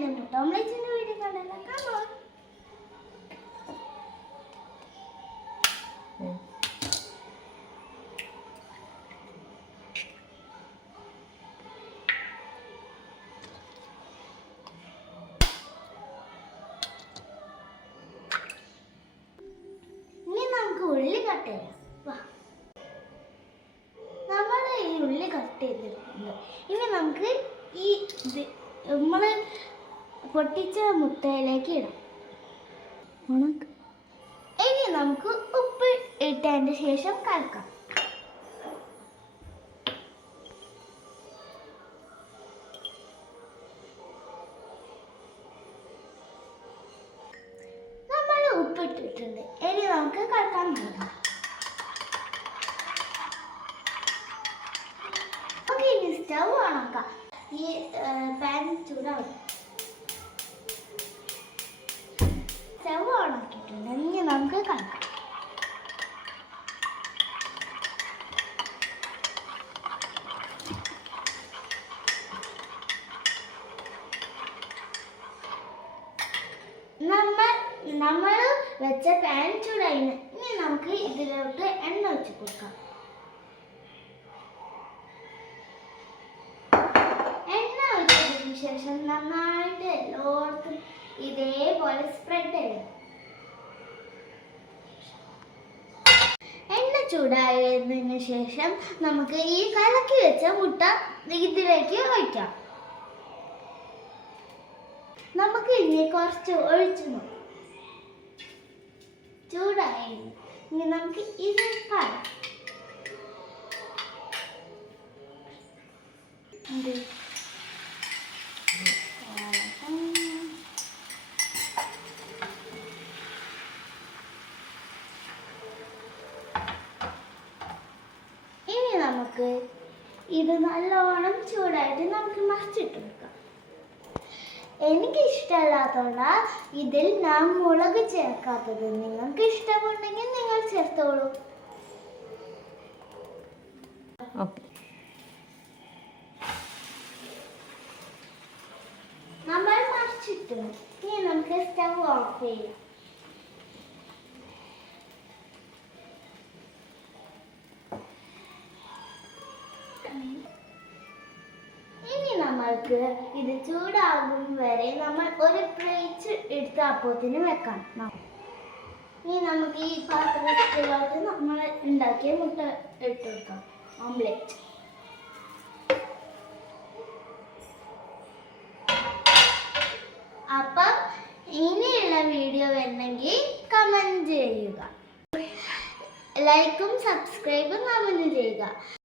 എൻ്റെ മുട്ട ഓംലെറ്റിൻ്റെ വീഡിയോ കണ്ടല്ലോ. കാണോ ഇനി നമുക്ക് ഉള്ളി കട്ട് ചെയ്യാം. വാ, നമ്മൾ ഈ ഉള്ളി കട്ട് ചെയ്തിട്ടുണ്ട്. ഇനി നമുക്ക് ഈ നമ്മൾ പൊട്ടിച്ച മുട്ടയിലേക്ക് ഇടാം. ഇനി നമുക്ക് ഉപ്പ് ഇട്ടതിൻ്റെ ശേഷം കലക്കാം. നമ്മൾ ഉപ്പിട്ടിട്ടുണ്ട്. ഇനി നമുക്ക് കലക്കാൻ തുടങ്ങാം. നമുക്ക് ഇനി സ്റ്റവ് ഓണാക്കാം. ഈ പാൻ ചൂടാവും. സ്റ്റവ് ഓണാക്കിയിട്ടുണ്ട്. ഇനി നമുക്ക് കലക്കാം. നമ്മൾ വെച്ച പാൻ ചൂടായി. ഇനി നമുക്ക് ഇതിലോട്ട് എണ്ണ ഒഴിച്ച് കൊടുക്കാം. എണ്ണ ഒഴിച്ചതിന് ശേഷം നന്നായിട്ട് എല്ലായിടത്തും ഇതേപോലെ സ്പ്രെഡ് ചെയ്യണം. എണ്ണ ചൂടായതിന് ശേഷം നമുക്ക് ഈ കലക്കി വെച്ച മുട്ട ഇതിലേക്ക് ഒഴിക്കാം. നമുക്ക് ഇനി കുറച്ച് ഒഴിച്ചു നോക്കാം. ചൂടായി. ഇനി നമുക്ക് ഇത് പാടാം. ഇനി നമുക്ക് ഇത് നല്ലോണം ചൂടായിട്ട് നമുക്ക് മറിച്ചിട്ട് വെക്കാം. എനിക്ക് ഇഷ്ടമല്ലാത്തതുകൊണ്ട് ഇതിൽ ഞാൻ മുളക് ചേർക്കാത്തത്. നിങ്ങൾക്ക് ഇഷ്ടമുണ്ടെങ്കിൽ നിങ്ങൾ ചേർത്തോളൂ. നമ്മൾ മറിച്ചിട്ടു. ഇനി നമുക്ക് സ്റ്റവ് ഓഫ് ചെയ്യാം. ഇനി നമ്മൾക്ക് ഇത് ചൂടാകും വരെ നമ്മൾ ഒരു പ്ലേറ്റ് എടുത്ത് അപ്പത്തിന് വെക്കാം. ഇനി നമുക്ക് ഈ പാത്രത്തിലോട്ട് നമ്മൾ ഉണ്ടാക്കിയ മുട്ട ഇട്ട് കൊടുക്കാം. ഓംലെറ്റ്. അപ്പം ഇനിയുള്ള വീഡിയോ വേണമെങ്കിൽ കമൻറ്റ് ചെയ്യുക. ലൈക്കും സബ്സ്ക്രൈബും കമൻറ്റ് ചെയ്യുക.